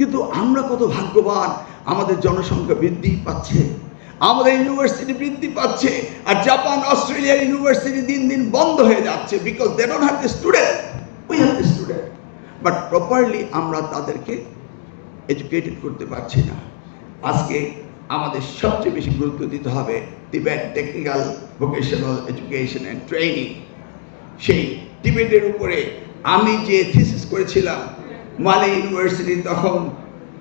কিন্তু আমরা কত ভাগ্যবান, আমাদের জনসংখ্যা বৃদ্ধি পাচ্ছে, আমাদের ইউনিভার্সিটি বৃদ্ধি পাচ্ছে, আর জাপান অস্ট্রেলিয়ার ইউনিভার্সিটি দিন দিন বন্ধ হয়ে যাচ্ছে, because they don't have the student, we have the student, but properly আমরা তাদেরকে এডুকেটেড করতে পারছি না। আজকে আমাদের সবচেয়ে বেশি গুরুত্ব দিতে হবে Tibet technical vocational education and training. সেই টিবেটের উপরে আমি যে থিসিস করেছিলাম, মালে ইউনিভার্সিটি তখন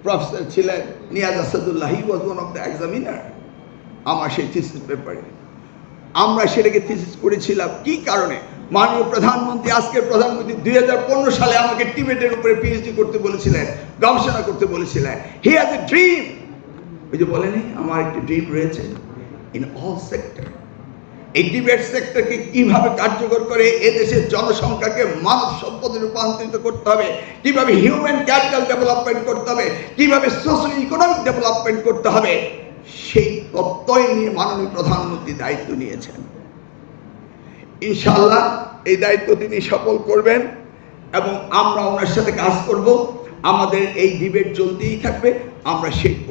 প্রফেসর ছিলেন Niaz Asadullah, he was one of the examiner আমার সেই থিসিস পেপারে। আমরা সেটাকে থিসিস করেছিলাম কি কারণে? মাননীয় প্রধানমন্ত্রী, আজকের প্রধানমন্ত্রী 2015 সালে আমাকে টিবেটের উপরে পিএইচডি করতে বলেছিলেন, গবেষণা করতে বলেছিলেন। He has a dream. ওই যে বলেনি, আমার একটি ড্রিম রয়েছে ইন অল সেক্টর। এই টিবেট সেক্টরকে কিভাবে কার্যকর করে এদেশের জনসংখ্যাকে মানব সম্পদে রূপান্তরিত করতে হবে, কিভাবে হিউম্যান ক্যাপিটাল ডেভেলপমেন্ট করতে হবে, কিভাবে সোশ্যাল ইকোনমিক ডেভেলপমেন্ট করতে হবে, সেই তত্ত্বই নিয়ে মাননীয় প্রধানমন্ত্রী দায়িত্ব নিয়েছেন। ইনশাআল্লাহ এই দায়িত্ব তিনি সফল করবেন এবং আমরা ওনার সাথে কাজ করব। আমাদের এই ডিবেট চলতেই থাকবে, আমরা শিখব।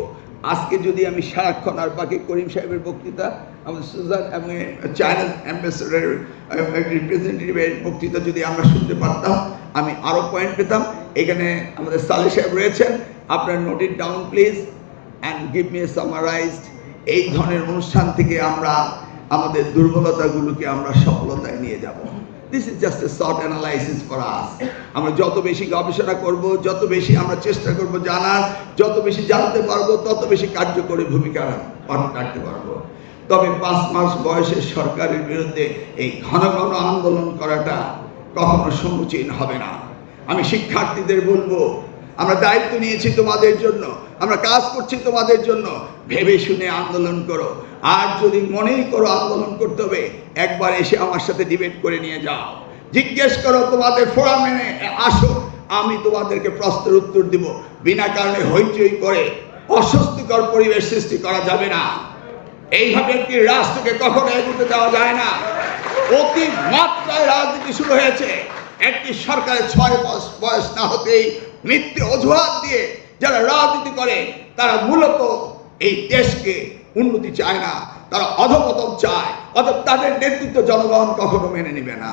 আজকে যদি আমি সারাক্ষণ, আর বাকি করিম সাহেবের বক্তৃতা, আমাদের সুজান এবং চায়নার অ্যাম্বাসেডার রিপ্রেজেন্টেটিভের বক্তৃতা যদি আমরা শুনতে পারতাম, আমি আরও পয়েন্ট পেতাম। এখানে আমাদের সালে সাহেব রয়েছেন, আপনার note it down please and give me a summarised. এই ধরনের অনুষ্ঠান থেকে আমরা আমাদের দুর্বলতাগুলোকে আমরা সফলতায় নিয়ে যাব। This is just a short analysis for us. আমরা যত বেশি গবেষণা করব, যত বেশি আমরা চেষ্টা করব জানার, যত বেশি জানতে পারবো, তত বেশি কার্যকরী ভূমিকা রাখতে পারবো। তবে 5 মাস বয়সের সরকারের বিরুদ্ধে এই ঘন ঘন আন্দোলন করাটা কখনো সমীচীন হবে না। আমি শিক্ষার্থীদের বলবো, আমরা দায়িত্ব নিয়েছি তোমাদের জন্য, আমরা কাজ করছি তোমাদের জন্য, ভেবে শুনে আন্দোলন করো। আর যদি মনেই করো আন্দোলন করতে হবে, একবার এসে আমার সাথে ডিবেট করে নিয়ে যাও, জিজ্ঞেস করো, তোমাদের ফোরামে আসো, আমি তোমাদেরকে প্রশ্নের উত্তর দিব। বিনা কারণে হইচই করে অস্বস্তিকর পরিবেশ সৃষ্টি করা যাবে না। এইভাবে একটি রাষ্ট্রকে কখনো এগোতে দেওয়া যায় না। অতি মাত্রায় রাজনীতি শুরু হয়েছে। একটি সরকারের 6 বয়স না হতেই মিথ্যে অজুহাত দিয়ে যারা রাজনীতি করে, তারা মূলত এই দেশকে উন্নতি চায় না, তারা অধঃপতন চায়। অতএব তাদের নেতৃত্ব জনগণ কখনো মেনে নেবে না।